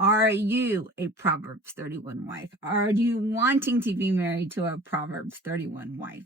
Are you a Proverbs 31 wife? Are you wanting to be married to a Proverbs 31 wife?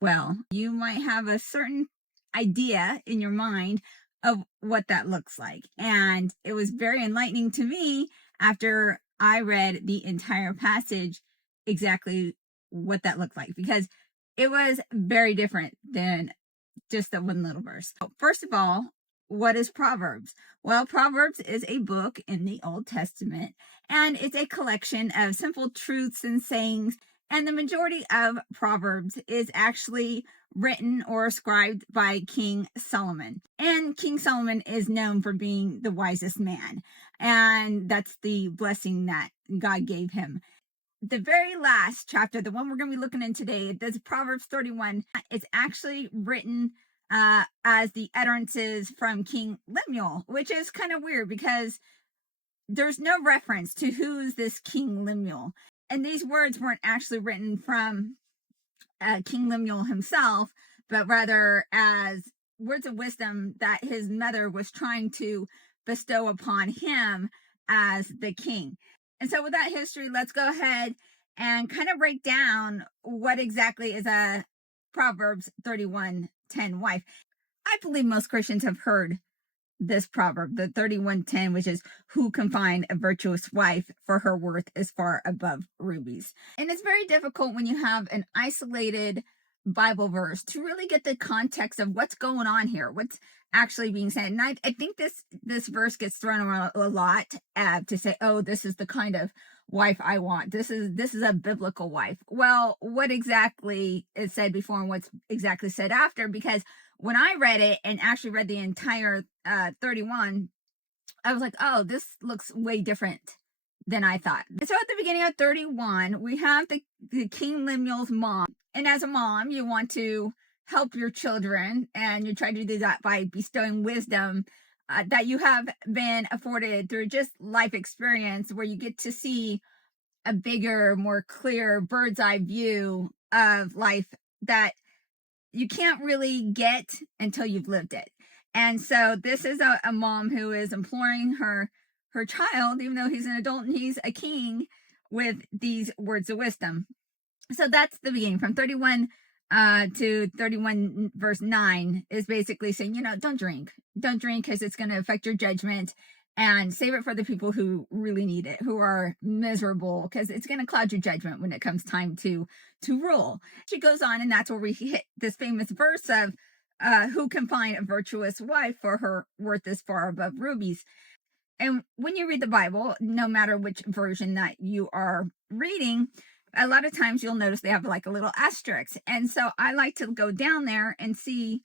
Well, you might have a certain idea in your mind of what that looks like. And it was very enlightening to me after I read the entire passage exactly what that looked like, because it was very different than just that one little verse. First of all, what is Proverbs? Well, Proverbs is a book in the Old Testament, and it's a collection of simple truths and sayings. And the majority of Proverbs is actually written or ascribed by King Solomon. And King Solomon is known for being the wisest man. And that's the blessing that God gave him. The very last chapter, the one we're going to be looking in today, this Proverbs 31, it's actually written as the utterances from King Lemuel, which is kind of weird because there's no reference to who's this King Lemuel. And these words weren't actually written from King Lemuel himself, but rather as words of wisdom that his mother was trying to bestow upon him as the king. And so with that history, let's go ahead and kind of break down what exactly is a Proverbs 31:10 wife. I believe most Christians have heard this proverb, the 31:10, which is, who can find a virtuous wife, for her worth is far above rubies. And it's very difficult when you have an isolated Bible verse to really get the context of what's going on here, what's actually being said. And I think this verse gets thrown around a lot to say, oh, this is the kind of wife I want. This is a biblical wife. Well, what exactly is said before and what's exactly said after? Because when I read it and actually read the entire 31, I was like, oh, this looks way different than I thought. So at the beginning of 31, we have the King Lemuel's mom. And as a mom, you want to help your children, and you try to do that by bestowing wisdom that you have been afforded through just life experience, where you get to see a bigger, more clear bird's eye view of life that you can't really get until you've lived it. And so this is a mom who is imploring her child, even though he's an adult and he's a king, with these words of wisdom. So that's the beginning. From 31 to 31 verse 9 is basically saying, don't drink because it's going to affect your judgment, and save it for the people who really need it, who are miserable, because it's going to cloud your judgment when it comes time to rule. She goes on, and that's where we hit this famous verse of who can find a virtuous wife, for her worth is far above rubies. And when you read the Bible, no matter which version that you are reading, a lot of times you'll notice they have like a little asterisk. And so I like to go down there and see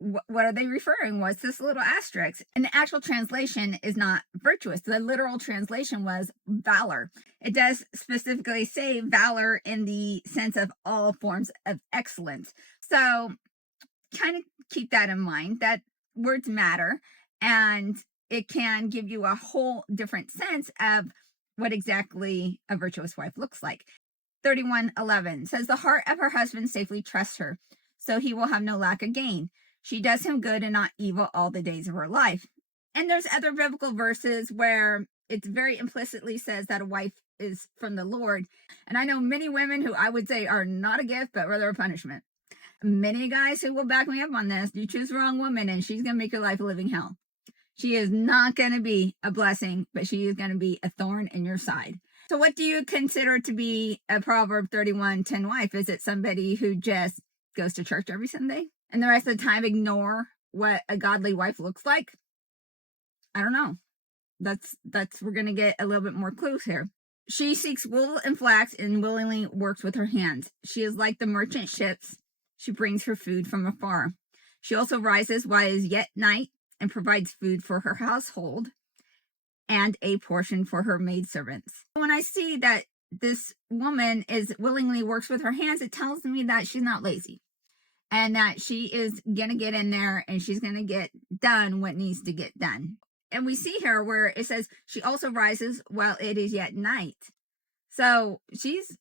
what are they referring? What's this little asterisk? And the actual translation is not virtuous. The literal translation was valor. It does specifically say valor in the sense of all forms of excellence. So kind of keep that in mind, that words matter, and it can give you a whole different sense of what exactly a virtuous wife looks like. 31:11 says, the heart of her husband safely trusts her, so he will have no lack of gain. She does him good and not evil all the days of her life. And there's other biblical verses where it very implicitly says that a wife is from the Lord. And I know many women who I would say are not a gift, but rather a punishment. Many guys who will back me up on this, you choose the wrong woman and she's going to make your life a living hell. She is not going to be a blessing, but she is going to be a thorn in your side. So what do you consider to be a Proverb 31:10 wife? Is it somebody who just goes to church every Sunday and the rest of the time ignore what a godly wife looks like? I don't know. That's we're going to get a little bit more clues here. She seeks wool and flax and willingly works with her hands. She is like the merchant ships. She brings her food from afar. She also rises while it is yet night and provides food for her household and a portion for her maidservants. When I see that this woman is willingly works with her hands, it tells me that she's not lazy, and that she is going to get in there and she's going to get done what needs to get done. And we see here where it says she also rises while it is yet night. So she's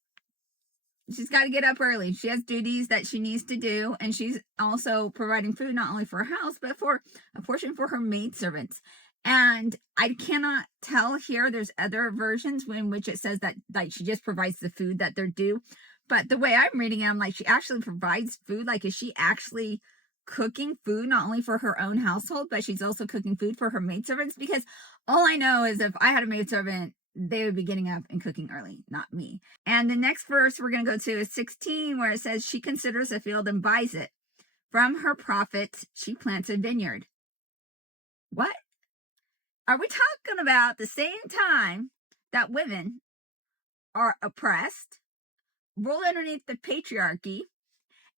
got to get up early. She has duties that she needs to do, and she's also providing food not only for her house, but for a portion for her maidservants. And I cannot tell here. There's other versions in which it says that like she just provides the food that they're due. But the way I'm reading it, I'm like, she actually provides food. Like, is she actually cooking food not only for her own household, but she's also cooking food for her maidservants? Because all I know is if I had a maidservant, they would be getting up and cooking early, not me. And the next verse we're going to go to is 16, where it says, she considers a field and buys it. From her profits, she plants a vineyard. What? Are we talking about the same time that women are oppressed, rule underneath the patriarchy,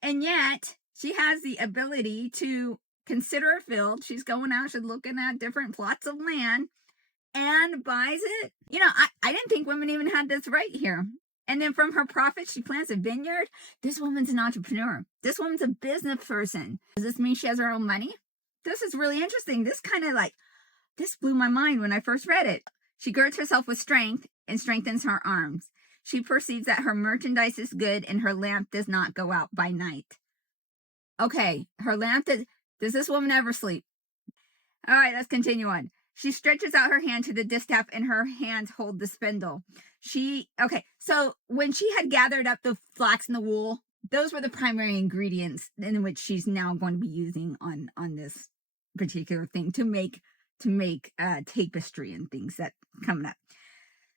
and yet she has the ability to consider a field? She's going out, she's looking at different plots of land and buys it. I didn't think women even had this right here. And then from her profits, she plants a vineyard. This woman's an entrepreneur. This woman's a business person. Does this mean she has her own money? This is really interesting. This blew my mind when I first read it. She girds herself with strength and strengthens her arms. She perceives that her merchandise is good and her lamp does not go out by night. Okay, does this woman ever sleep? All right, let's continue on. She stretches out her hand to the distaff and her hands hold the spindle. So when she had gathered up the flax and the wool, those were the primary ingredients in which she's now going to be using on this particular thing to make tapestry and things that coming up.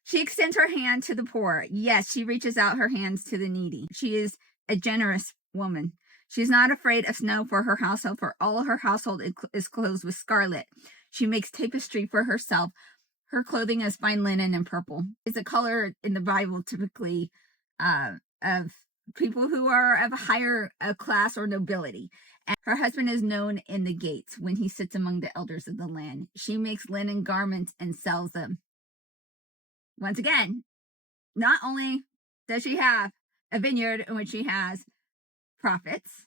She extends her hand to the poor. Yes, she reaches out her hands to the needy. She is a generous woman. She's not afraid of snow for her household, for all her household is clothed with scarlet. She makes tapestry for herself. Her clothing is fine linen and purple. It's a color in the Bible typically of people who are of a higher class or nobility. And her husband is known in the gates when he sits among the elders of the land. She makes linen garments and sells them. Once again, not only does she have a vineyard in which she has profits,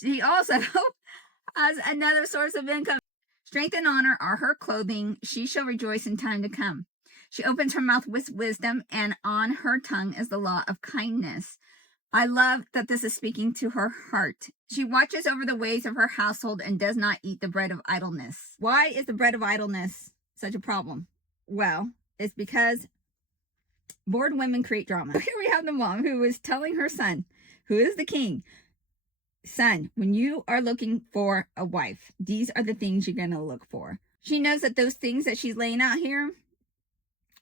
she also has another source of income. Strength and honor are her clothing. She shall rejoice in time to come. She opens her mouth with wisdom, and on her tongue is the law of kindness. I love that this is speaking to her heart. She watches over the ways of her household and does not eat the bread of idleness. Why is the bread of idleness such a problem? Well, it's because bored women create drama. Here we have the mom who is telling her son, who is the king, son, when you are looking for a wife, these are the things you're going to look for. She knows that those things that she's laying out here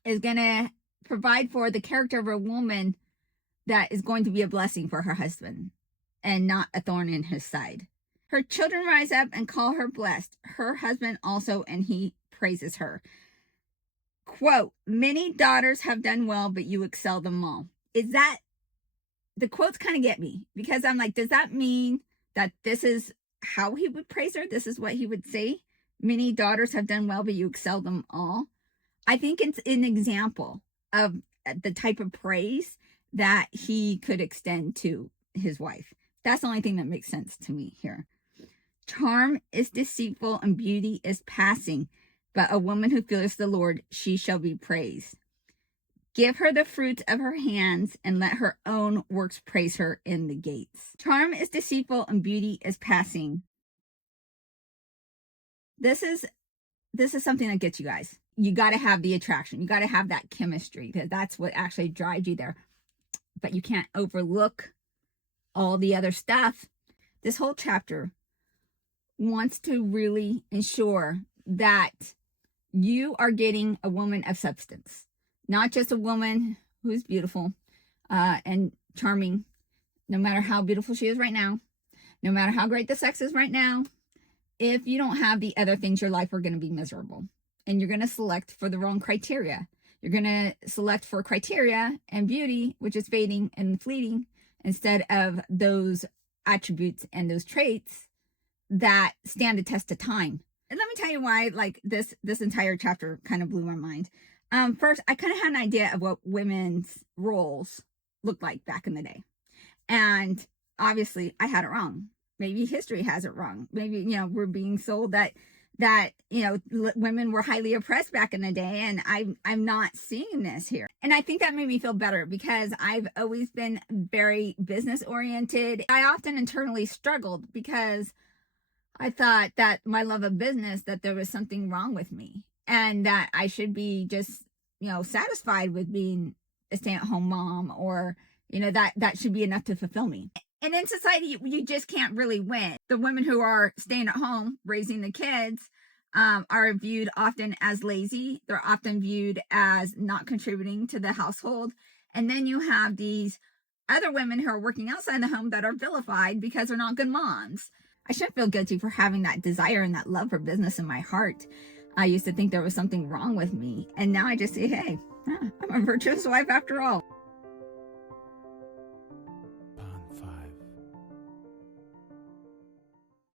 is going to provide for the character of a woman that is going to be a blessing for her husband and not a thorn in his side. Her children rise up and call her blessed. Her husband also, and he praises her. Quote, many daughters have done well, but you excel them all. The quotes kind of get me because I'm like, does that mean that this is how he would praise her? This is what he would say? Many daughters have done well, but you excel them all. I think it's an example of the type of praise that he could extend to his wife. That's the only thing that makes sense to me here. Charm is deceitful and beauty is passing, but a woman who fears the Lord, she shall be praised. Give her the fruit of her hands and let her own works praise her in the gates. Charm is deceitful and beauty is passing. This is something that gets you guys. You got to have the attraction. You got to have that chemistry because that's what actually drives you there. But you can't overlook all the other stuff. This whole chapter wants to really ensure that you are getting a woman of substance. Not just a woman who's beautiful and charming, no matter how beautiful she is right now, no matter how great the sex is right now. If you don't have the other things, your life are going to be miserable. And you're going to select for the wrong criteria. You're going to select for criteria and beauty, which is fading and fleeting, instead of those attributes and those traits that stand the test of time. And let me tell you why, like, this entire chapter kind of blew my mind. First, I kind of had an idea of what women's roles looked like back in the day. And obviously I had it wrong. Maybe history has it wrong. Maybe, we're being sold that women were highly oppressed back in the day. And I'm not seeing this here. And I think that made me feel better because I've always been very business oriented. I often internally struggled because I thought that my love of business, that there was something wrong with me and that I should be just, satisfied with being a stay-at-home mom, or, that should be enough to fulfill me. And in society, you just can't really win. The women who are staying at home, raising the kids, are viewed often as lazy. They're often viewed as not contributing to the household. And then you have these other women who are working outside the home that are vilified because they're not good moms. I shouldn't feel guilty for having that desire and that love for business in my heart. I used to think there was something wrong with me. And now I just say, hey, I'm a virtuous wife after all.